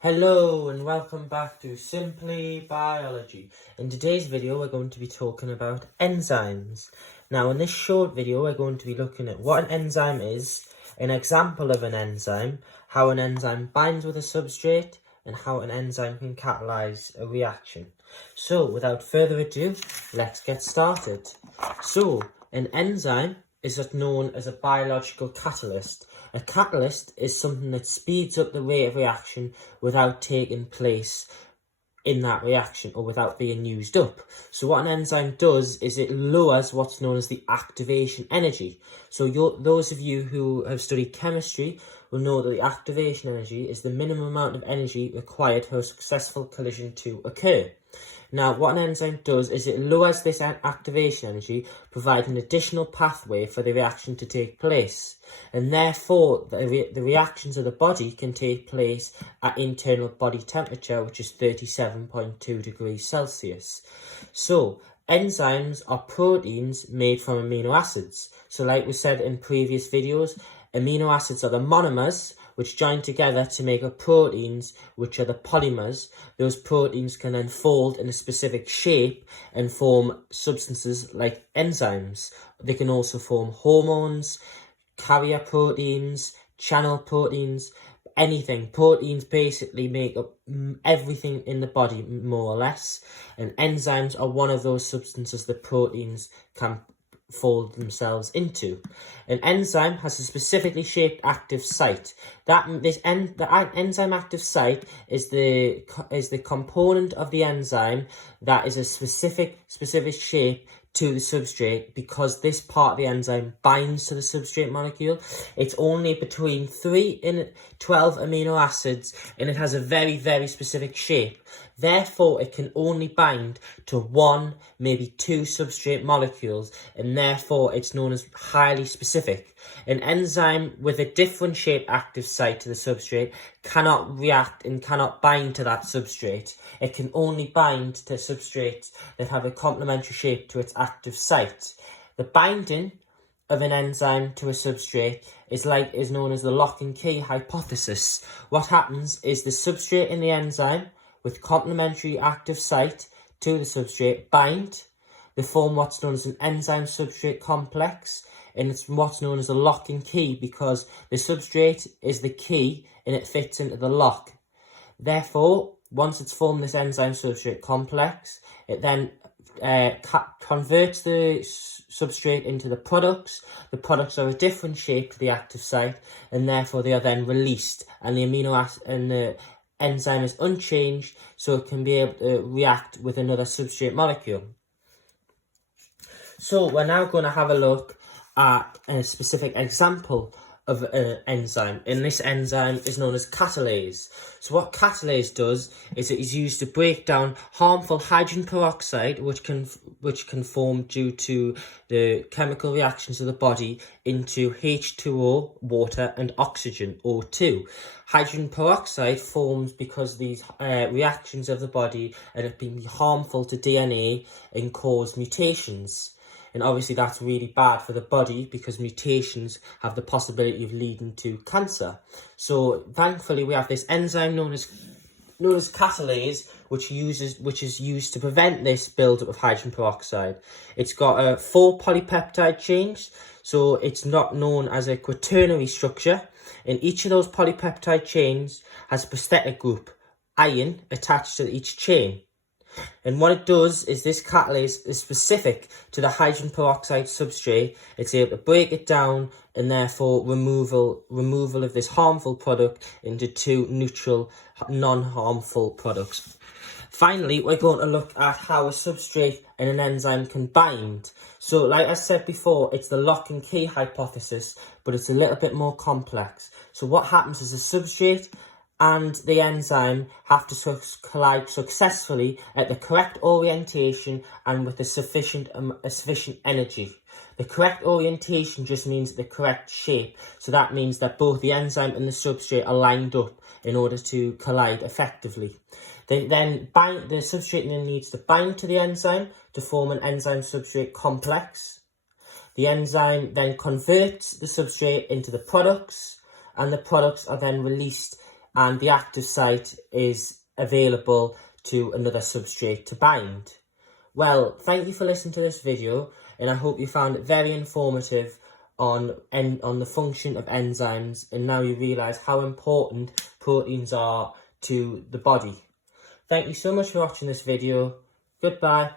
Hello and welcome back to Simply Biology. In today's video we're going to be talking about enzymes. Now in this short video we're going to be looking at what an enzyme is, an example of an enzyme, how an enzyme binds with a substrate, and how an enzyme can catalyze a reaction. So without further ado, let's get started. So an enzyme is known as a biological catalyst. A catalyst is something that speeds up the rate of reaction without taking place in that reaction or without being used up. So what an enzyme does is it lowers what's known as the activation energy. So those of you who have studied chemistry will know that the activation energy is the minimum amount of energy required for a successful collision to occur. Now, what an enzyme does is it lowers this activation energy, providing an additional pathway for the reaction to take place. And therefore, the reactions of the body can take place at internal body temperature, which is 37.2 degrees Celsius. So, enzymes are proteins made from amino acids. So like we said in previous videos, amino acids are the monomers, which join together to make up proteins, which are the polymers. Those proteins can then fold in a specific shape and form substances like enzymes. They can also form hormones, carrier proteins, channel proteins, anything. Proteins basically make up everything in the body, more or less. And enzymes are one of those substances that proteins can fold themselves into. An enzyme has a specifically shaped active site. The enzyme active site is the component of the enzyme that is a specific shape to the substrate, because this part of the enzyme binds to the substrate molecule. It's only between 3 and 12 amino acids, and it has a very, very specific shape. Therefore, it can only bind to 1, maybe 2 substrate molecules, and therefore it's known as highly specific. An enzyme with a different shaped active site to the substrate cannot react and cannot bind to that substrate. It can only bind to substrates that have a complementary shape to its active site. The binding of an enzyme to a substrate is known as the lock and key hypothesis. What happens is the substrate in the enzyme with complementary active site to the substrate bind. They form what's known as an enzyme substrate complex, and it's what's known as a lock and key because the substrate is the key and it fits into the lock. Therefore, once it's formed this enzyme substrate complex, it then converts the substrate into the products. The products are a different shape to the active site, and therefore they are then released, and the amino acid and the enzyme is unchanged, so it can be able to react with another substrate molecule. So we're now going to have a look at a specific example of an enzyme, and this enzyme is known as catalase. So what catalase does is it is used to break down harmful hydrogen peroxide, which can form due to the chemical reactions of the body, into H2O, water, and oxygen, O2. Hydrogen peroxide forms because these reactions of the body have been harmful to DNA and cause mutations. And obviously that's really bad for the body because mutations have the possibility of leading to cancer. So thankfully we have this enzyme known as catalase, which is used to prevent this buildup of hydrogen peroxide. It's got 4 polypeptide chains, so it's not known as a quaternary structure. And each of those polypeptide chains has a prosthetic group, ion, attached to each chain. And what it does is this catalase is specific to the hydrogen peroxide substrate. It's able to break it down and therefore removal of this harmful product into 2 neutral, non-harmful products. Finally, we're going to look at how a substrate and an enzyme can bind. So like I said before, it's the lock and key hypothesis, but it's a little bit more complex. So what happens is a substrate and the enzyme have to collide successfully at the correct orientation and with a sufficient energy. The correct orientation just means the correct shape. So that means that both the enzyme and the substrate are lined up in order to collide effectively. The substrate then needs to bind to the enzyme to form an enzyme substrate complex. The enzyme then converts the substrate into the products, and the products are then released and the active site is available to another substrate to bind. Well, thank you for listening to this video, and I hope you found it very informative on the function of enzymes, and now you realise how important proteins are to the body. Thank you so much for watching this video. Goodbye.